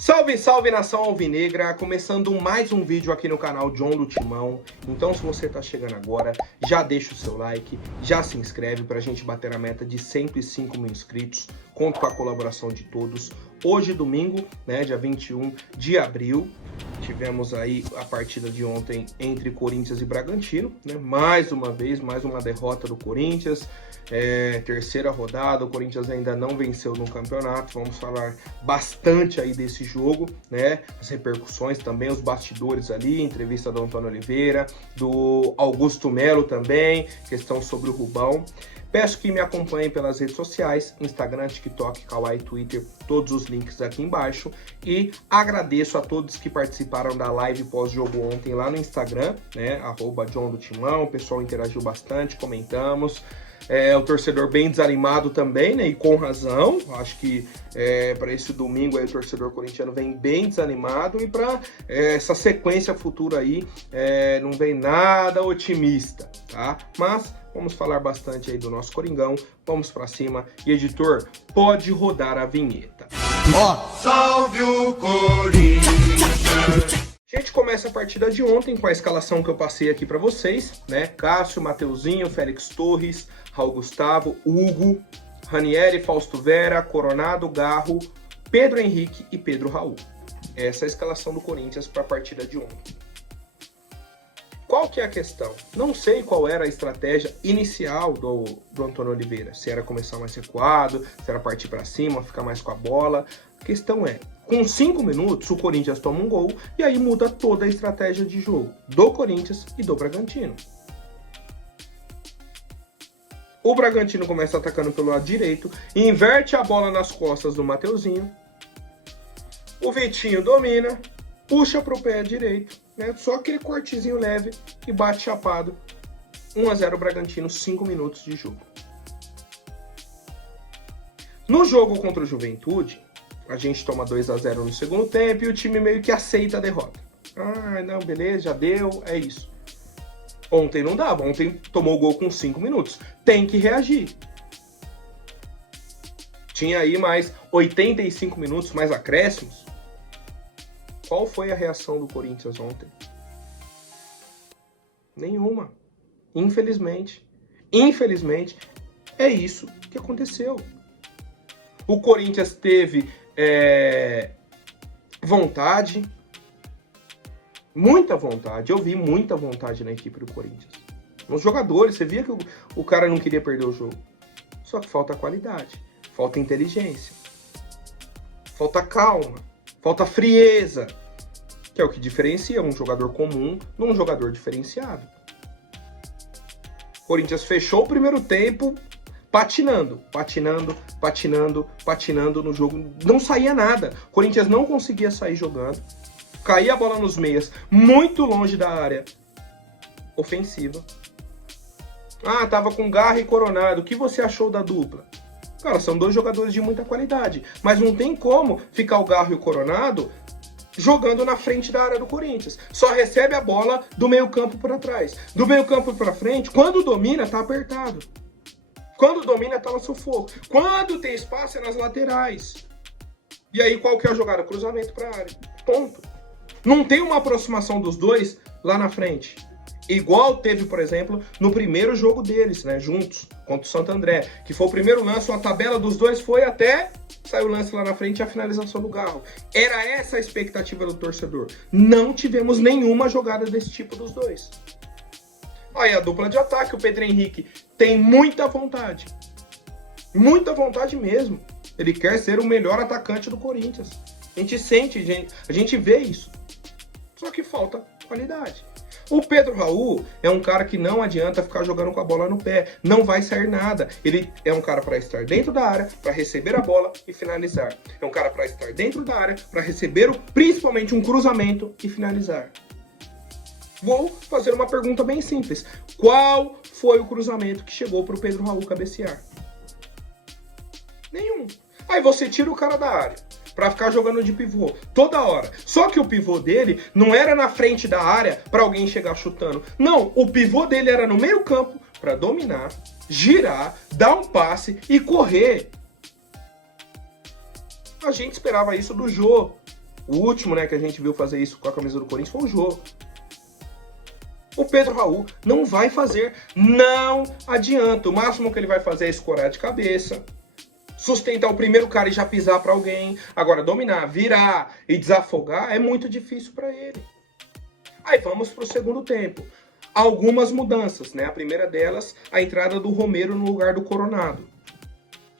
Salve, salve nação alvinegra, começando mais um vídeo aqui no canal John do Timão. Então se você tá chegando agora, já deixa o seu like, já se inscreve pra gente bater a meta de 105 mil inscritos. Conto com a colaboração de todos. Hoje domingo, né, dia 21 de abril, tivemos aí a partida de ontem entre Corinthians e Bragantino, né? Mais uma vez, mais uma derrota do Corinthians. Terceira rodada, o Corinthians ainda não venceu no campeonato. Vamos falar bastante aí desse jogo, né? As repercussões também, os bastidores ali, entrevista do Antônio Oliveira, do Augusto Melo também, questão sobre o Rubão. Peço que me acompanhem pelas redes sociais, Instagram, TikTok, Kawaii, Twitter, todos os links aqui embaixo. E agradeço a todos que participaram da live pós-jogo ontem lá no Instagram, né? @John do Timão, o pessoal interagiu bastante, comentamos. O torcedor bem desanimado também, né? E com razão. Acho que para esse domingo aí o torcedor corintiano vem bem desanimado. E para essa sequência futura aí não vem nada otimista, tá? Mas vamos falar bastante aí do nosso Coringão. Vamos para cima. E editor, pode rodar a vinheta. Salve o Corinthians! A gente começa a partida de ontem com a escalação que eu passei aqui para vocês, né? Cássio, Mateuzinho, Félix Torres, Raul Gustavo, Hugo, Ranieri, Fausto Vera, Coronado, Garro, Pedro Henrique e Pedro Raul. Essa é a escalação do Corinthians para a partida de ontem. Qual que é a questão? Não sei qual era a estratégia inicial do Antônio Oliveira. Se era começar mais recuado, se era partir para cima, ficar mais com a bola. A questão é, com 5 minutos o Corinthians toma um gol e aí muda toda a estratégia de jogo do Corinthians e do Bragantino. O Bragantino começa atacando pelo lado direito, inverte a bola nas costas do Mateuzinho. O Vitinho domina, puxa para o pé direito, né? Só aquele cortezinho leve e bate chapado. 1-0 Bragantino, 5 minutos de jogo. No jogo contra o Juventude, a gente toma 2-0 no segundo tempo e o time meio que aceita a derrota. Ah, não, beleza, já deu, é isso. Ontem não dava, ontem tomou o gol com 5 minutos. Tem que reagir. Tinha aí mais 85 minutos, mais acréscimos. Qual foi a reação do Corinthians ontem? Nenhuma. Infelizmente. Infelizmente, é isso que aconteceu. O Corinthians teve vontade, muita vontade. Eu vi muita vontade na equipe do Corinthians. Nos jogadores, você via que o cara não queria perder o jogo. Só que falta qualidade, falta inteligência, falta calma, falta frieza, que é o que diferencia um jogador comum de um jogador diferenciado. O Corinthians fechou o primeiro tempo patinando no jogo. Não saía nada. O Corinthians não conseguia sair jogando. Caía a bola nos meias, muito longe da área ofensiva. Ah, tava com Garra e Coronado. O que você achou da dupla? Cara, são dois jogadores de muita qualidade. Mas não tem como ficar o Garra e o Coronado jogando na frente da área do Corinthians. Só recebe a bola do meio campo para trás. Do meio campo para frente, quando domina, tá apertado. Quando domina, tá no sufoco. Quando tem espaço, é nas laterais. E aí, qual que é a jogada? Cruzamento para a área. Ponto. Não tem uma aproximação dos dois lá na frente. Igual teve, por exemplo, no primeiro jogo deles, né? Juntos, contra o Santo André. Que foi o primeiro lance, a tabela dos dois foi até saiu o lance lá na frente e a finalização do Garro. Era essa a expectativa do torcedor. Não tivemos nenhuma jogada desse tipo dos dois. Aí a dupla de ataque, o Pedro Henrique tem muita vontade mesmo. Ele quer ser o melhor atacante do Corinthians. A gente sente, a gente vê isso. Só que falta qualidade. O Pedro Raul é um cara que não adianta ficar jogando com a bola no pé. Não vai sair nada. Ele é um cara para estar dentro da área, para receber a bola e finalizar. É um cara para estar dentro da área, para receber principalmente um cruzamento e finalizar. Vou fazer uma pergunta bem simples. Qual foi o cruzamento que chegou para o Pedro Raul cabecear? Nenhum. Aí você tira o cara da área para ficar jogando de pivô toda hora. Só que o pivô dele não era na frente da área para alguém chegar chutando. Não, o pivô dele era no meio campo para dominar, girar, dar um passe e correr. A gente esperava isso do Jô. O último, né, que a gente viu fazer isso com a camisa do Corinthians foi o Jô. O Pedro Raul não vai fazer, não adianta. O máximo que ele vai fazer é escorar de cabeça, sustentar o primeiro cara e já pisar para alguém. Agora, dominar, virar e desafogar é muito difícil para ele. Aí vamos para o segundo tempo. Algumas mudanças, né? A primeira delas, a entrada do Romero no lugar do Coronado.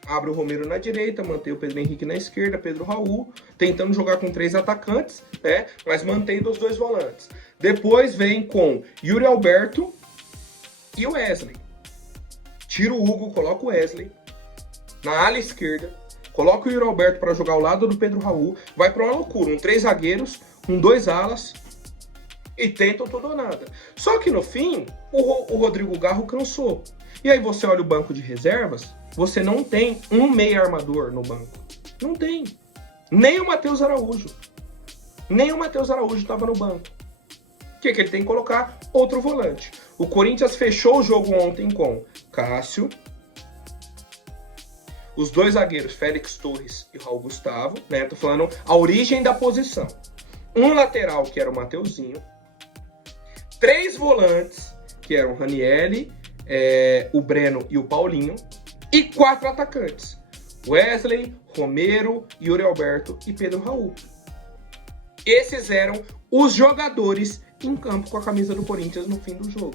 Abre o Romero na direita, mantém o Pedro Henrique na esquerda, Pedro Raul, tentando jogar com 3 atacantes, né? Mas mantendo os 2 volantes. Depois vem com Yuri Alberto e o Wesley. Tira o Hugo, coloca o Wesley na ala esquerda, coloca o Yuri Alberto para jogar ao lado do Pedro Raul, vai para uma loucura, 3 zagueiros, com 2 alas, e tentam tudo ou nada. Só que no fim, o Rodrigo Garro cansou. E aí você olha o banco de reservas, você não tem um meia armador no banco. Não tem. Nem o Matheus Araújo. Nem o Matheus Araújo estava no banco. O que ele tem que colocar? Outro volante. O Corinthians fechou o jogo ontem com Cássio, os 2 zagueiros, Félix Torres e Raul Gustavo, né? Tô falando a origem da posição. Um lateral, que era o Mateuzinho. 3 volantes, que eram o Ranieri, o Breno e o Paulinho. E 4 atacantes. Wesley, Romero, Yuri Alberto e Pedro Raul. Esses eram os jogadores em campo com a camisa do Corinthians no fim do jogo.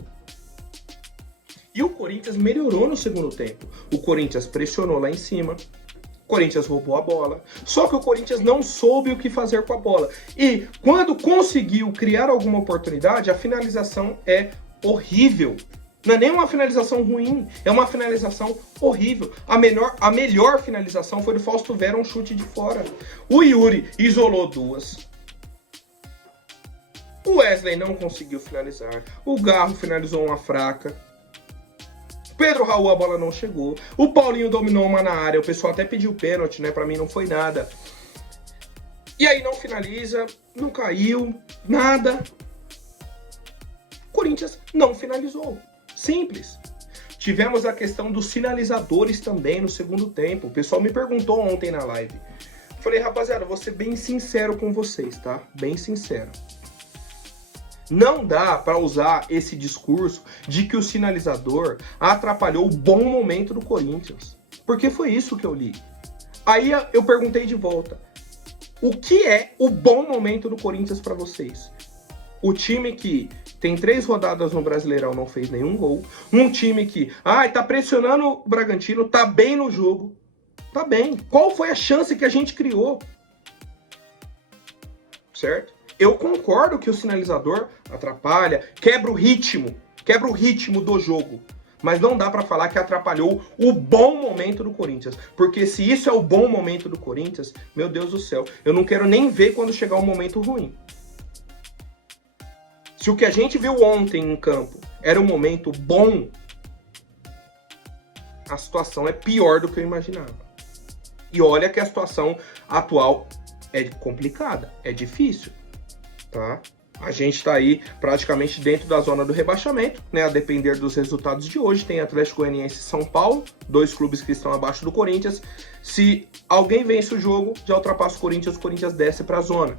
E o Corinthians melhorou no segundo tempo. O Corinthians pressionou lá em cima. O Corinthians roubou a bola. Só que o Corinthians não soube o que fazer com a bola. E quando conseguiu criar alguma oportunidade, a finalização é horrível. Não é nem uma finalização ruim, é uma finalização horrível. A melhor finalização foi do Fausto Vera, um chute de fora. O Yuri isolou 2. O Wesley não conseguiu finalizar. O Garro finalizou uma fraca. Pedro Raul, a bola não chegou. O Paulinho dominou uma na área. O pessoal até pediu pênalti, né? Pra mim não foi nada. E aí não finaliza, não caiu, nada. O Corinthians não finalizou. Simples. Tivemos a questão dos sinalizadores também no segundo tempo. O pessoal me perguntou ontem na live. Falei, rapaziada, vou ser bem sincero com vocês, tá? Bem sincero. Não dá para usar esse discurso de que o sinalizador atrapalhou o bom momento do Corinthians. Porque foi isso que eu li. Aí eu perguntei de volta. O que é o bom momento do Corinthians para vocês? O time que tem 3 rodadas no Brasileirão, não fez nenhum gol. Um time que, tá pressionando o Bragantino, tá bem no jogo. Tá bem. Qual foi a chance que a gente criou? Certo? Eu concordo que o sinalizador atrapalha, quebra o ritmo do jogo. Mas não dá pra falar que atrapalhou o bom momento do Corinthians. Porque se isso é o bom momento do Corinthians, meu Deus do céu, eu não quero nem ver quando chegar um momento ruim. Se o que a gente viu ontem em campo era um momento bom, a situação é pior do que eu imaginava. E olha que a situação atual é complicada, é difícil, tá? A gente está aí praticamente dentro da zona do rebaixamento, né? A depender dos resultados de hoje, tem Atlético Goianiense e São Paulo, 2 clubes que estão abaixo do Corinthians. Se alguém vence o jogo, já ultrapassa o Corinthians desce para a zona.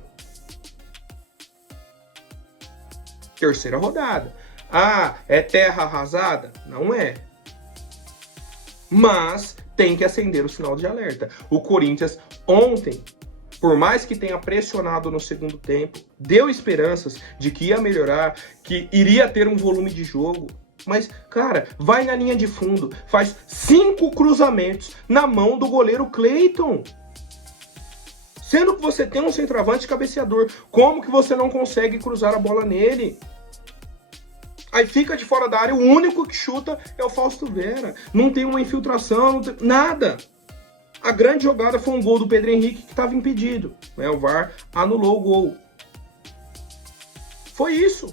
Terceira rodada. É terra arrasada? Não é. Mas tem que acender o sinal de alerta. O Corinthians ontem, por mais que tenha pressionado no segundo tempo, deu esperanças de que ia melhorar, que iria ter um volume de jogo. Mas, cara, vai na linha de fundo, faz 5 cruzamentos na mão do goleiro Cleiton. Sendo que você tem um centroavante cabeceador, como que você não consegue cruzar a bola nele? Aí fica de fora da área, o único que chuta é o Fausto Vera. Não tem uma infiltração, não tem nada. A grande jogada foi um gol do Pedro Henrique que estava impedido. Né? O VAR anulou o gol. Foi isso.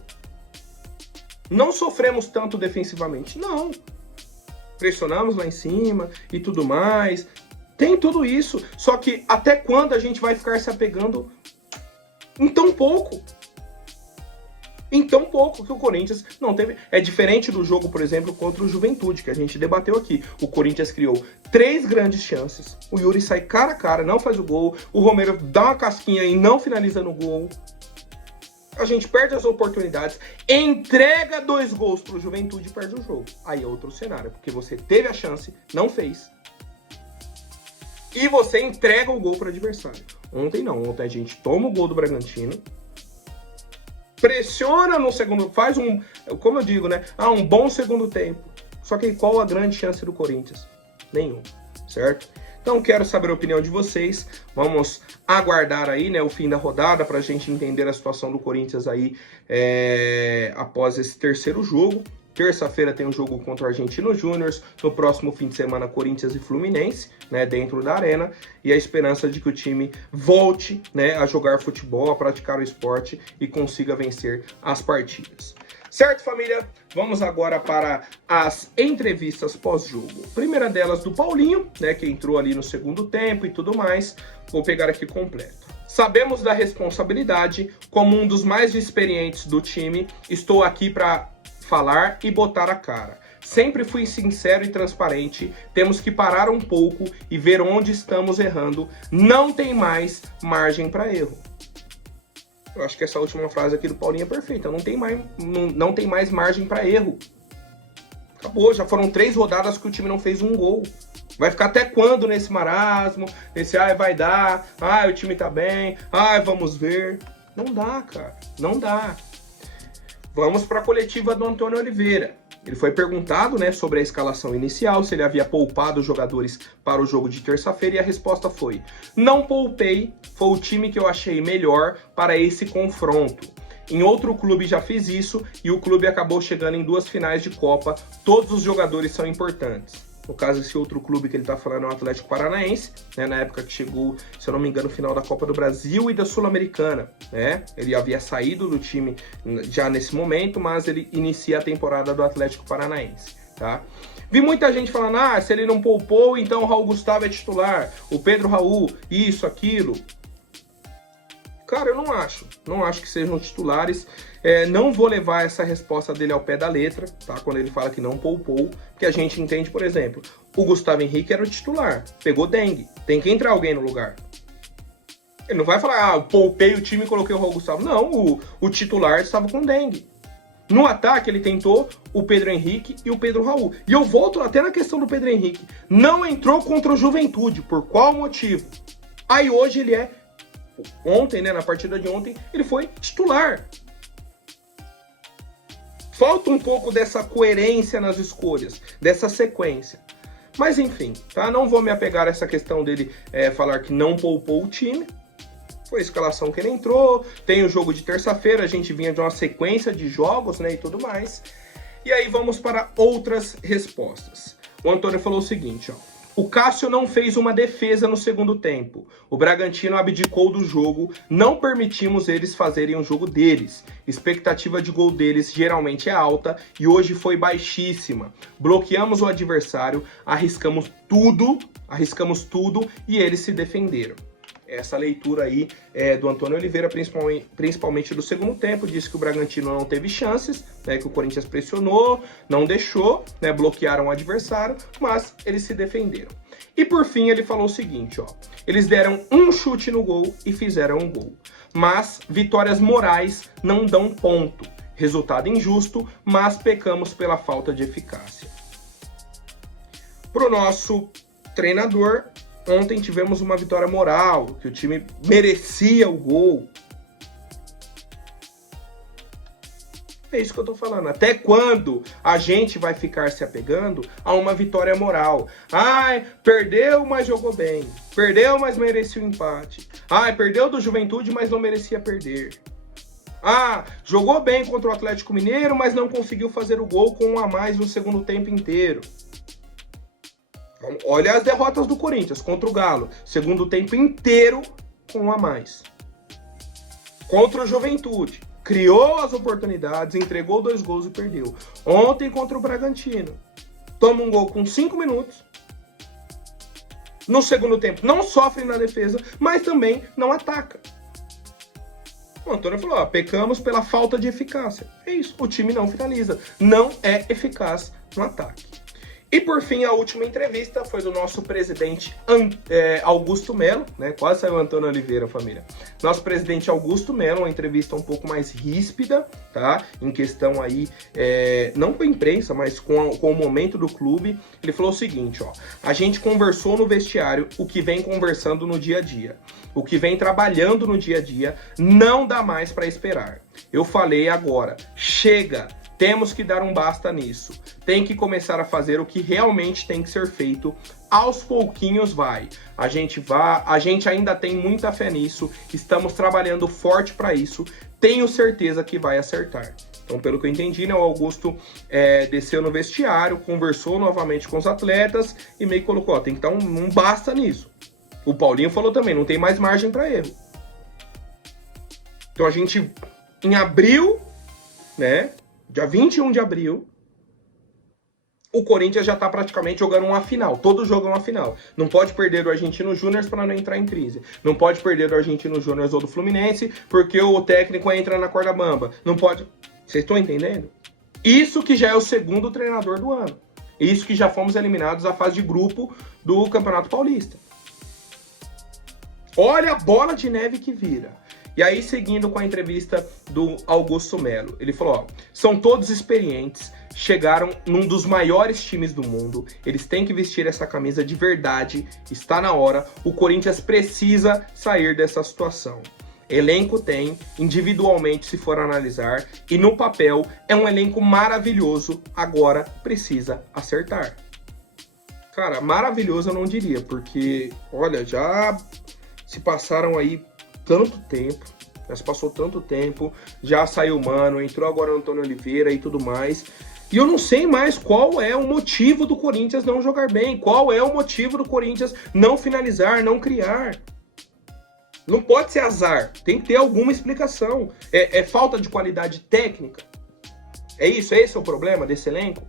Não sofremos tanto defensivamente, não. Pressionamos lá em cima e tudo mais. Tem tudo isso. Só que até quando a gente vai ficar se apegando em tão pouco? Em tão pouco que o Corinthians não teve. É diferente do jogo, por exemplo, contra o Juventude, que a gente debateu aqui. O Corinthians criou 3 grandes chances. O Yuri sai cara a cara, não faz o gol. O Romero dá uma casquinha e não finaliza no gol. A gente perde as oportunidades, entrega 2 gols pro Juventude e perde o jogo. Aí é outro cenário, porque você teve a chance, não fez. E você entrega o gol pro adversário. Ontem não, ontem a gente toma o gol do Bragantino, pressiona no segundo, faz como eu digo, né? Um bom segundo tempo. Só que qual a grande chance do Corinthians? Nenhum, certo? Então quero saber a opinião de vocês. Vamos aguardar aí, né, o fim da rodada para a gente entender a situação do Corinthians aí após esse terceiro jogo. Terça-feira tem um jogo contra o Argentino Júnior. No próximo fim de semana, Corinthians e Fluminense, né, dentro da arena. E a esperança de que o time volte, né, a jogar futebol, a praticar o esporte e consiga vencer as partidas. Certo, família? Vamos agora para as entrevistas pós-jogo. Primeira delas do Paulinho, né, que entrou ali no segundo tempo e tudo mais. Vou pegar aqui completo. Sabemos da responsabilidade. Como um dos mais experientes do time, estou aqui para falar e botar a cara. Sempre fui sincero e transparente. Temos que parar um pouco e ver onde estamos errando. Não tem mais margem para erro. Eu acho que essa última frase aqui do Paulinho é perfeita. Não tem mais margem para erro. Acabou, já foram 3 rodadas que o time não fez um gol. Vai ficar até quando nesse marasmo? Nesse, vai dar, o time tá bem, vamos ver. Não dá, cara, não dá. Vamos para a coletiva do Antônio Oliveira. Ele foi perguntado, né, sobre a escalação inicial, se ele havia poupado os jogadores para o jogo de terça-feira, e a resposta foi: não poupei, foi o time que eu achei melhor para esse confronto. Em outro clube já fiz isso e o clube acabou chegando em 2 finais de Copa, todos os jogadores são importantes. No caso, esse outro clube que ele está falando é o Atlético Paranaense, né, na época que chegou, se eu não me engano, no final da Copa do Brasil e da Sul-Americana, né? Ele havia saído do time já nesse momento, mas ele inicia a temporada do Atlético Paranaense, tá? Vi muita gente falando, se ele não poupou, então o Raul Gustavo é titular, o Pedro Raul, isso, aquilo. Cara, eu não acho que sejam titulares. Não vou levar essa resposta dele ao pé da letra, tá? Quando ele fala que não poupou, porque a gente entende, por exemplo, o Gustavo Henrique era o titular, pegou dengue, tem que entrar alguém no lugar. Ele não vai falar, poupei o time e coloquei o Raul Gustavo. Não, o titular estava com dengue. No ataque ele tentou o Pedro Henrique e o Pedro Raul. E eu volto até na questão do Pedro Henrique. Não entrou contra o Juventude, por qual motivo? Aí hoje ele ontem, né, na partida de ontem, ele foi titular. Falta um pouco dessa coerência nas escolhas, dessa sequência. Mas enfim, tá? Não vou me apegar a essa questão dele falar que não poupou o time. Foi a escalação que ele entrou, tem o jogo de terça-feira, a gente vinha de uma sequência de jogos, né, e tudo mais. E aí vamos para outras respostas. O Antônio falou o seguinte, ó. O Cássio não fez uma defesa no segundo tempo. O Bragantino abdicou do jogo, não permitimos eles fazerem o jogo deles. Expectativa de gol deles geralmente é alta e hoje foi baixíssima. Bloqueamos o adversário, arriscamos tudo e eles se defenderam. Essa leitura aí do Antônio Oliveira, principalmente do segundo tempo, disse que o Bragantino não teve chances, né, que o Corinthians pressionou, não deixou, né, bloquearam o adversário, mas eles se defenderam. E por fim ele falou o seguinte, ó, eles deram um chute no gol e fizeram um gol, mas vitórias morais não dão ponto. Resultado injusto, mas pecamos pela falta de eficácia. Pro nosso treinador, ontem tivemos uma vitória moral, que o time merecia o gol. É isso que eu tô falando. Até quando a gente vai ficar se apegando a uma vitória moral? Perdeu, mas jogou bem. Perdeu, mas merecia o empate. Perdeu do Juventude, mas não merecia perder. Jogou bem contra o Atlético Mineiro, mas não conseguiu fazer o gol com 1 a mais no segundo tempo inteiro. Olha as derrotas do Corinthians contra o Galo. Segundo tempo inteiro com 1 a mais. Contra o Juventude. Criou as oportunidades, entregou 2 gols e perdeu. Ontem contra o Bragantino. Toma um gol com 5 minutos. No segundo tempo não sofre na defesa, mas também não ataca. O Antônio falou, ó, pecamos pela falta de eficácia. É isso, o time não finaliza, não é eficaz no ataque. E por fim, a última entrevista foi do nosso presidente Augusto Melo, né? Quase saiu Antônio Oliveira, família. Nosso presidente Augusto Melo, uma entrevista um pouco mais ríspida, tá? Em questão aí, não com a imprensa, mas com o momento do clube. Ele falou o seguinte, ó. A gente conversou no vestiário o que vem conversando no dia a dia. O que vem trabalhando no dia a dia, não dá mais para esperar. Eu falei agora, chega! Temos que dar um basta nisso. Tem que começar a fazer o que realmente tem que ser feito. Aos pouquinhos vai. A gente ainda tem muita fé nisso. Estamos trabalhando forte para isso. Tenho certeza que vai acertar. Então, pelo que eu entendi, né, o Augusto desceu no vestiário, conversou novamente com os atletas e meio que colocou, ó, tem que dar um basta nisso. O Paulinho falou também, não tem mais margem para erro. Então a gente, em abril, né? Dia 21 de abril, o Corinthians já está praticamente jogando uma final. Todo jogo é uma final. Não pode perder do Argentino Júnior para não entrar em crise. Não pode perder do Argentino Júnior ou do Fluminense porque o técnico entra na corda bamba. Não pode... Vocês estão entendendo? Isso que já é o segundo treinador do ano. Isso que já fomos eliminados da fase de grupo do Campeonato Paulista. Olha a bola de neve que vira. E aí, seguindo com a entrevista do Augusto Melo, ele falou, ó, são todos experientes, chegaram num dos maiores times do mundo, eles têm que vestir essa camisa de verdade, está na hora, o Corinthians precisa sair dessa situação. Elenco tem, individualmente se for analisar, e no papel é um elenco maravilhoso, agora precisa acertar. Cara, maravilhoso eu não diria, porque, olha, já se passaram aí tanto tempo, já se passou tanto tempo, já saiu o Mano, entrou agora o Antônio Oliveira e tudo mais, e eu não sei mais qual é o motivo do Corinthians não jogar bem, qual é o motivo do Corinthians não finalizar, não criar. Não pode ser azar, tem que ter alguma explicação. É falta de qualidade técnica? É isso? Esse é o problema desse elenco?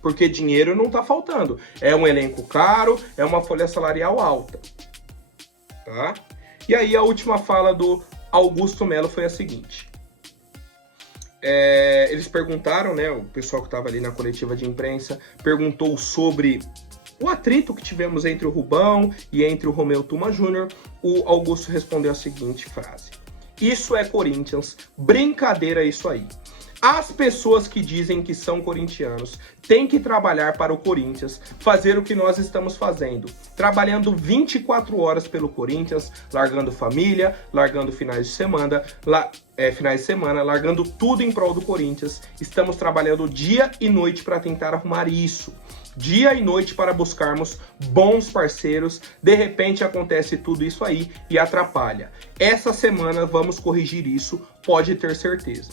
Porque dinheiro não tá faltando. É um elenco caro, é uma folha salarial alta. Tá? E aí a última fala do Augusto Melo foi a seguinte. Eles perguntaram, né, o pessoal que estava ali na coletiva de imprensa, perguntou sobre o atrito que tivemos entre o Rubão e entre o Romeu Tuma Júnior. O Augusto respondeu a seguinte frase. Isso é Corinthians, brincadeira isso aí. As pessoas que dizem que são corintianos têm que trabalhar para o Corinthians, fazer o que nós estamos fazendo, trabalhando 24 horas pelo Corinthians, largando família, largando finais de semana, largando tudo em prol do Corinthians. Estamos trabalhando dia e noite para tentar arrumar isso. Dia e noite para buscarmos bons parceiros. De repente acontece tudo isso aí e atrapalha. Essa semana vamos corrigir isso, pode ter certeza.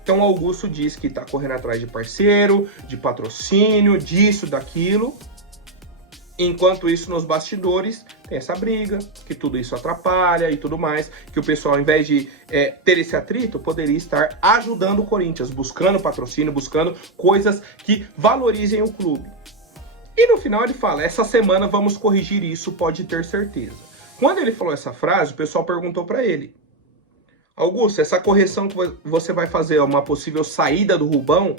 Então o Augusto diz que está correndo atrás de parceiro, de patrocínio, disso, daquilo. Enquanto isso, nos bastidores, tem essa briga, que tudo isso atrapalha e tudo mais. Que o pessoal, ao invés de ter esse atrito, poderia estar ajudando o Corinthians, buscando patrocínio, buscando coisas que valorizem o clube. E no final ele fala, essa semana vamos corrigir isso, pode ter certeza. Quando ele falou essa frase, o pessoal perguntou para ele, Augusto, essa correção que você vai fazer é uma possível saída do Rubão?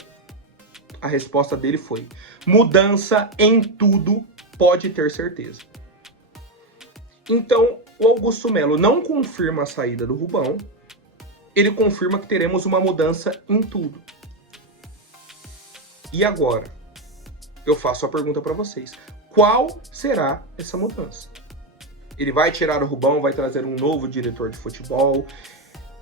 A resposta dele foi, mudança em tudo, pode ter certeza. Então, o Augusto Melo não confirma a saída do Rubão, ele confirma que teremos uma mudança em tudo. E agora, eu faço a pergunta para vocês, qual será essa mudança? Ele vai tirar o Rubão, vai trazer um novo diretor de futebol,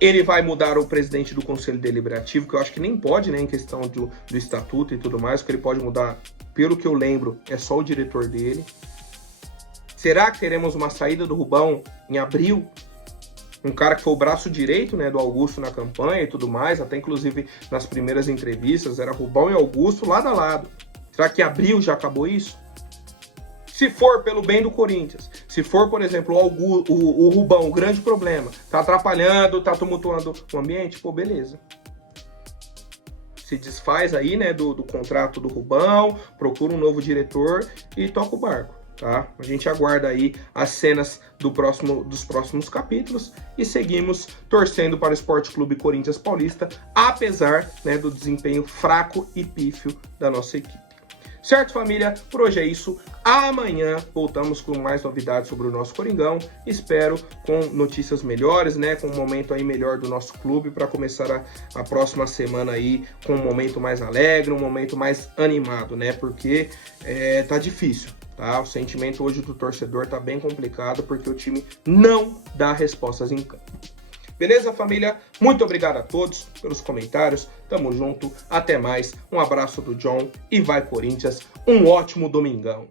ele vai mudar o presidente do Conselho Deliberativo, que eu acho que nem pode, né, em questão do estatuto e tudo mais, que ele pode mudar, pelo que eu lembro, é só o diretor dele. Será que teremos uma saída do Rubão em abril? Um cara que foi o braço direito, né, do Augusto na campanha e tudo mais, até inclusive nas primeiras entrevistas, era Rubão e Augusto lado a lado. Será que em abril já acabou isso? Se for pelo bem do Corinthians, se for, por exemplo, o Rubão, o grande problema, tá atrapalhando, tá tumultuando o ambiente, pô, beleza. Se desfaz aí, né, do contrato do Rubão, procura um novo diretor e toca o barco. tá? A gente aguarda aí as cenas dos próximos capítulos e seguimos torcendo para o Sport Clube Corinthians Paulista, apesar, né, do desempenho fraco e pífio da nossa equipe. Certo, família? Por hoje é isso. Amanhã voltamos com mais novidades sobre o nosso Coringão. Espero com notícias melhores, né? Com um momento aí melhor do nosso clube para começar a próxima semana aí com um momento mais alegre, um momento mais animado, né? Porque tá difícil, tá? O sentimento hoje do torcedor tá bem complicado porque o time não dá respostas em campo. Beleza, família? Muito obrigado a todos pelos comentários. Tamo junto. Até mais. Um abraço do John e vai Corinthians. Um ótimo domingão.